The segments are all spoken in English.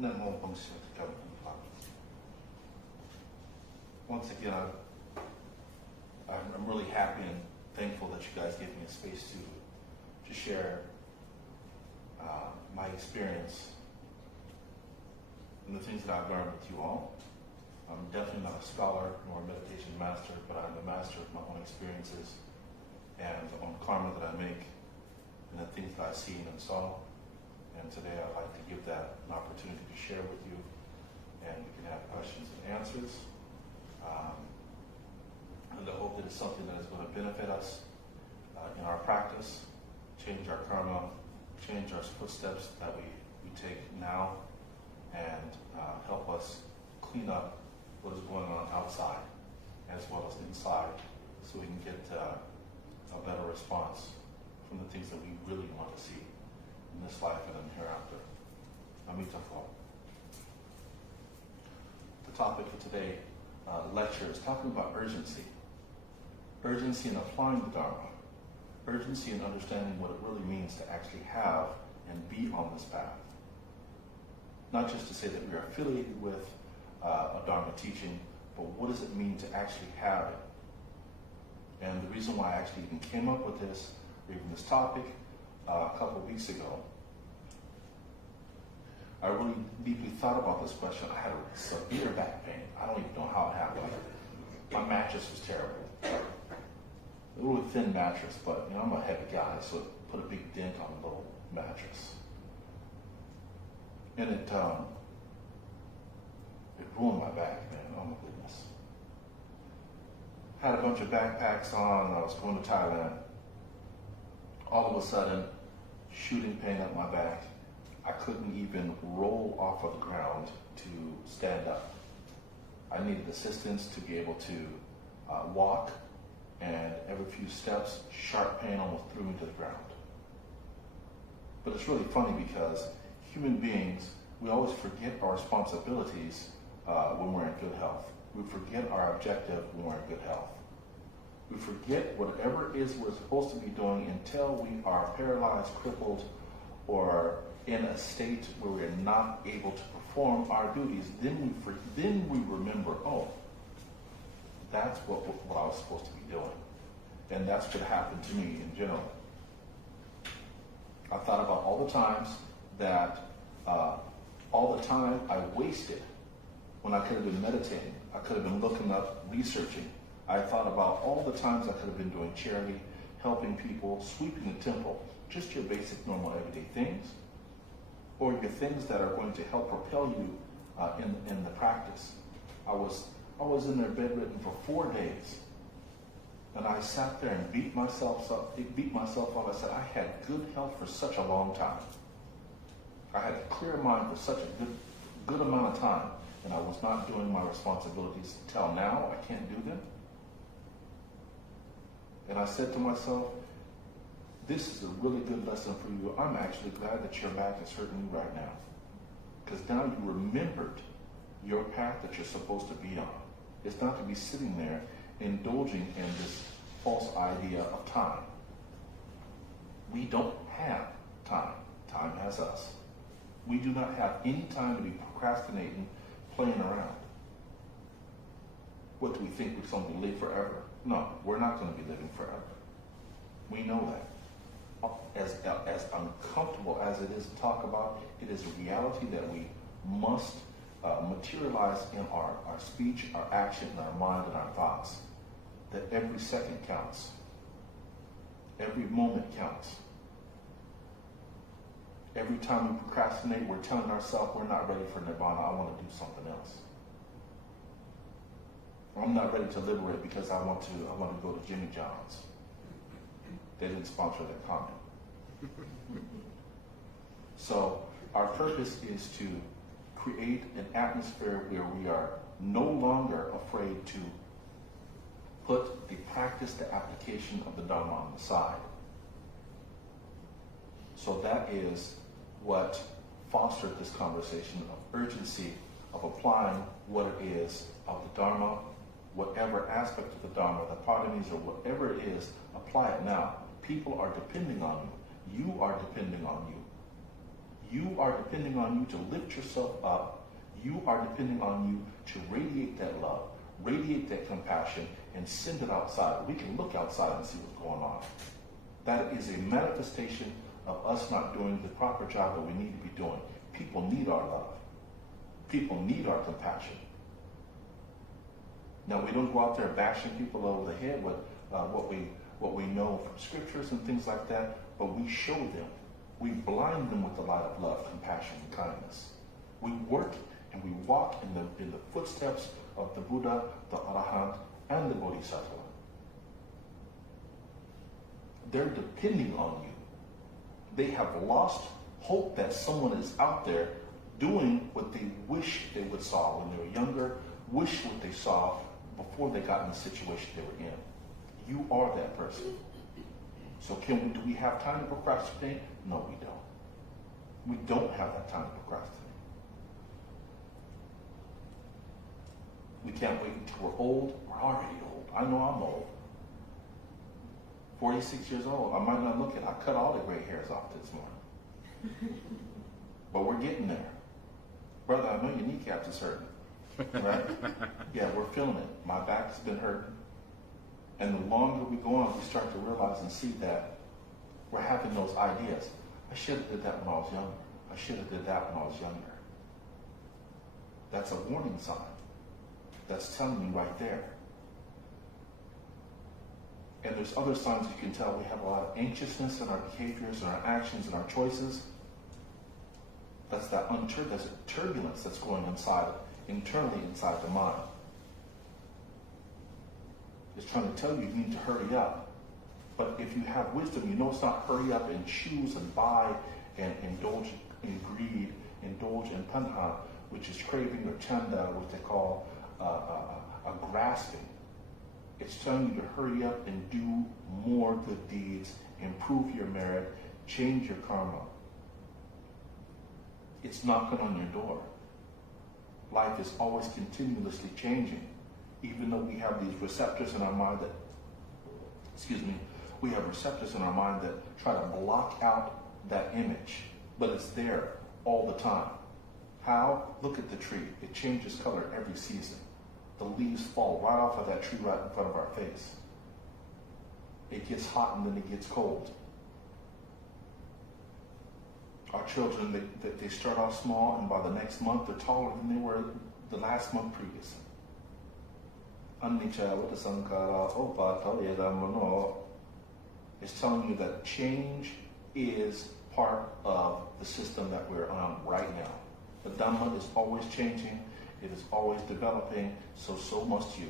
Namo Bhagavate Once again, I'm really happy and thankful that you guys gave me a space to share my experience and the things that I've learned with you all. I'm definitely not a scholar nor a meditation master, but I'm a master of my own experiences and the own karma that I make and the things that I've seen and saw. And today I'd like to give that an opportunity to share with you, and we can have questions and answers. And I hope that it's something that is going to benefit us in our practice, change our karma, change our footsteps that we take now, and help us clean up what is going on outside as well as inside, so we can get a better response from the things that we really want to see in this life and in hereafter. Amitabha. The topic for today's lecture is talking about urgency. Urgency in applying the Dharma. Urgency in understanding what it really means to actually have and be on this path. Not just to say that we are affiliated with a Dharma teaching, but what does it mean to actually have it? And the reason why I actually even came up with this, or even this topic, a couple of weeks ago, I really deeply thought about this question. I had a severe back pain. I don't even know how it happened. My mattress was terrible. A really thin mattress, but I'm a heavy guy, so it put a big dent on the little mattress. And it ruined my back, man. Oh my goodness. Had a bunch of backpacks on, and I was going to Thailand. All of a sudden, shooting pain up my back. I couldn't even roll off of the ground to stand up. I needed assistance to be able to walk, and every few steps, sharp pain almost threw me to the ground. But it's really funny because human beings, we always forget our responsibilities when we're in good health. We forget our objective when we're in good health. We forget whatever it is we're supposed to be doing until we are paralyzed, crippled, or in a state where we're not able to perform our duties. Then we remember, oh, that's what I was supposed to be doing. And that's what happened to me in general. I thought about all the times that all the time I wasted when I could have been meditating. I could have been looking up, researching. I thought about all the times I could have been doing charity, helping people, sweeping the temple, just your basic normal everyday things, or your things that are going to help propel you in the practice. I was in there bedridden for 4 days, and I sat there and beat myself up. I said, I had good health for such a long time. I had a clear mind for such a good amount of time, and I was not doing my responsibilities until now. I can't do them. And I said to myself, this is a really good lesson for you. I'm actually glad that your back is hurting you right now, because now you remembered your path that you're supposed to be on. It's not to be sitting there indulging in this false idea of time. We don't have time. Time has us. We do not have any time to be procrastinating, playing around. What do we think we're going to live forever? No, we're not going to be living forever. We know that. As uncomfortable as it is to talk about, it is a reality that we must materialize in our speech, our action, and our mind and our thoughts. That every second counts. Every moment counts. Every time we procrastinate, we're telling ourselves we're not ready for nirvana. I want to do something else. I'm not ready to liberate because I want to go to Jimmy John's. They didn't sponsor that comment. So our purpose is to create an atmosphere where we are no longer afraid to put the practice, the application of the Dharma on the side. So that is what fostered this conversation of urgency, of applying what it is of the Dharma, whatever aspect of the Dharma, the paramis, or whatever it is, apply it now. People are depending on you. You are depending on you. You are depending on you to lift yourself up. You are depending on you to radiate that love, radiate that compassion, and send it outside. We can look outside and see what's going on. That is a manifestation of us not doing the proper job that we need to be doing. People need our love. People need our compassion. Now, we don't go out there bashing people over the head with what we know from scriptures and things like that, but we show them. We blind them with the light of love, compassion, and kindness. We work and we walk in the footsteps of the Buddha, the Arahant, and the Bodhisattva. They're depending on you. They have lost hope that someone is out there doing what they wish they would saw when they were younger, wish what they saw before they got in the situation they were in. You are that person. So do we have time to procrastinate? No, we don't. We don't have that time to procrastinate. We can't wait until we're old. We're already old. I know I'm old. 46 years old. I might not look it. I cut all the gray hairs off this morning. But we're getting there. Brother, I know your kneecaps is hurting. Right? Yeah, we're feeling it. My back's been hurting. And the longer we go on, we start to realize and see that we're having those ideas. I should have did that when I was younger. I should have did that when I was younger. That's a warning sign. That's telling you right there. And there's other signs you can tell. We have a lot of anxiousness in our behaviors and our actions and our choices. That's that there's a turbulence that's going internally inside the mind. It's trying to tell you need to hurry up. But if you have wisdom, you know it's not hurry up and choose and buy and indulge in greed, indulge in panha, which is craving, or chanda, which they call a grasping. It's telling you to hurry up and do more good deeds, improve your merit, change your karma. It's knocking on your door. Life is always continuously changing. Even though we have these receptors in our mind we have receptors in our mind that try to block out that image, but it's there all the time. How? Look at the tree. It changes color every season. The leaves fall right off of that tree right in front of our face. It gets hot and then it gets cold. Our children, they start off small, and by the next month they're taller than they were the last month previously. It's telling you that change is part of the system that we're on right now. The Dharma is always changing. It is always developing, so must you.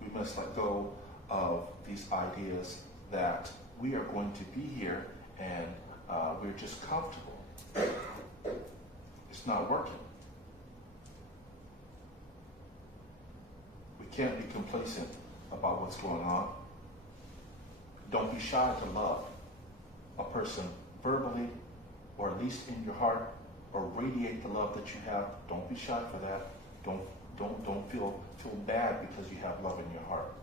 We must let go of these ideas that we are going to be here and we're just comfortable. It's not working. We can't be complacent about what's going on. Don't be shy to love a person verbally, or at least in your heart, or radiate the love that you have. Don't be shy for that. Don't feel bad because you have love in your heart.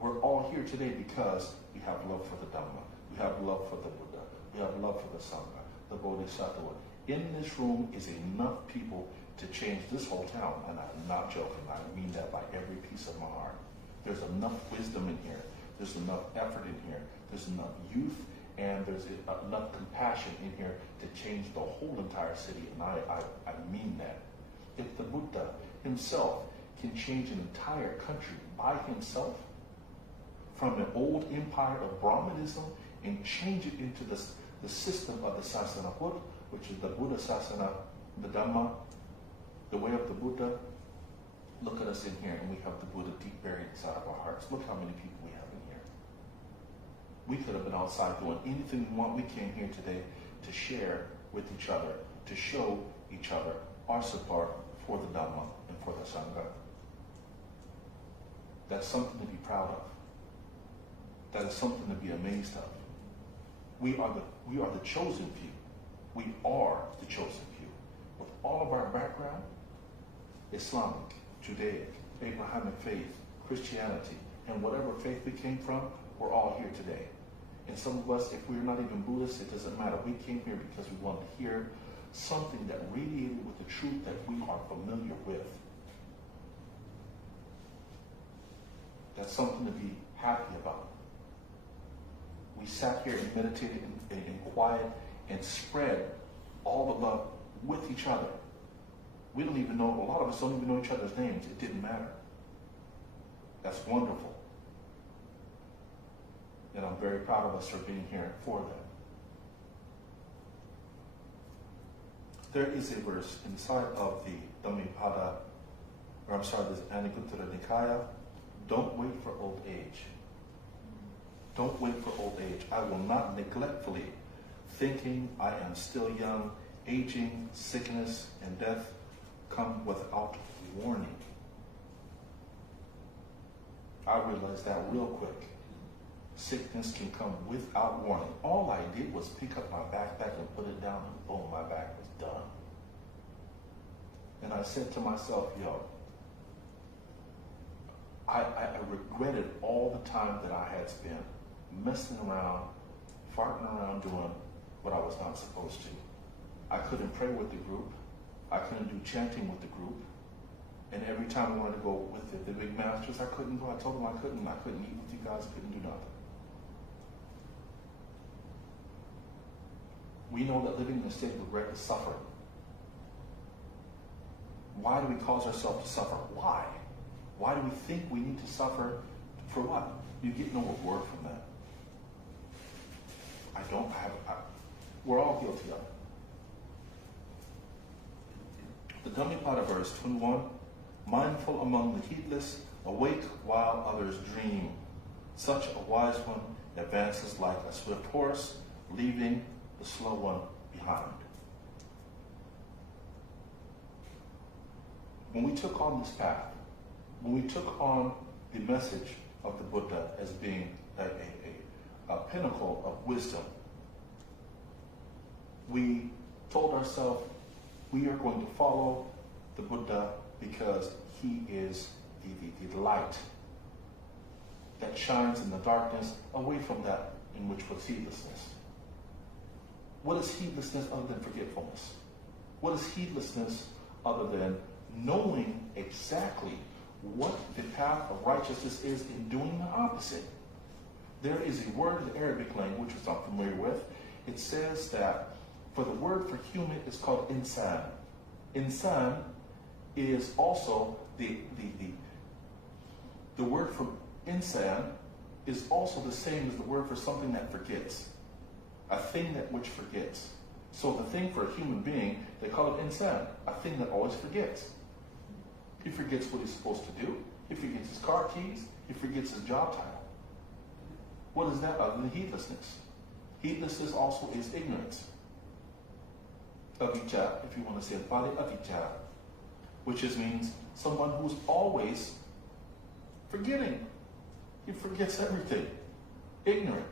We're all here today because we have love for the Dharma. We have love for the Buddha. We have love for the Sangha, the Bodhisattva. In this room is enough people to change this whole town, and I'm not joking. I mean that by every piece of my heart. There's enough wisdom in here. There's enough effort in here. There's enough youth, and there's enough compassion in here to change the whole entire city, and I mean that. If the Buddha himself can change an entire country by himself, from an old empire of Brahmanism, and change it into the system of the Sasana Buddha, which is the Buddha Sasana, the Dhamma, the way of the Buddha. Look at us in here, and we have the Buddha deep buried inside of our hearts. Look how many people we have in here. We could have been outside doing anything we want. We came here today to share with each other, to show each other our support for the Dhamma and for the Sangha. That's something to be proud of. That is something to be amazed of. We are the chosen few. We are the chosen few. With all of our background, Islamic, Judaic, Abrahamic faith, Christianity, and whatever faith we came from, we're all here today. And And some of us, if we're not even Buddhists, it doesn't matter. We came here because we wanted to hear something that radiated with the truth that we are familiar with. That's something to be happy about. We sat here and meditated in quiet and spread all the love with each other. We don't even know, a lot of us don't even know each other's names. It didn't matter. That's wonderful. And I'm very proud of us for being here for that. There is a verse inside of the Dhammapada, this Aniguttara Nikaya. Don't wait for old age. Don't wait for old age. I will not neglectfully, thinking I am still young, aging, sickness, and death come without warning. I realized that real quick. Sickness can come without warning. All I did was pick up my backpack and put it down, and boom, my back was done. And I said to myself, I regretted all the time that I had spent messing around, farting around, doing what I was not supposed to. I couldn't pray with the group. I couldn't do chanting with the group. And every time I wanted to go with the big masters, I couldn't go. I told them I couldn't eat with you guys, couldn't do nothing. We know that living in a state of regret is suffering. Why do we cause ourselves to suffer? Why? Why do we think we need to suffer? For what? You get no reward from that. We're all guilty of it. The Dhammapada verse 21, mindful among the heedless, awake while others dream. Such a wise one advances like a swift horse, leaving the slow one behind. When we took on this path, when we took on the message of the Buddha as being a pinnacle of wisdom, we told ourselves we are going to follow the Buddha because he is the light that shines in the darkness, away from that in which was heedlessness. What is heedlessness other than forgetfulness? What is heedlessness other than knowing exactly what the path of righteousness is and doing the opposite? There is a word in the Arabic language, which I'm familiar with. It says that for the word for human is called insan. Insan is also the word for insan is also the same as the word for something that forgets. A thing that which forgets. So the thing for a human being, they call it insan, a thing that always forgets. He forgets what he's supposed to do. He forgets his car keys. He forgets his job title. What is that other than heedlessness? Heedlessness also is ignorance. Avijja, if you want to say it, Pali avijja, which means someone who's always forgetting. He forgets everything. Ignorant.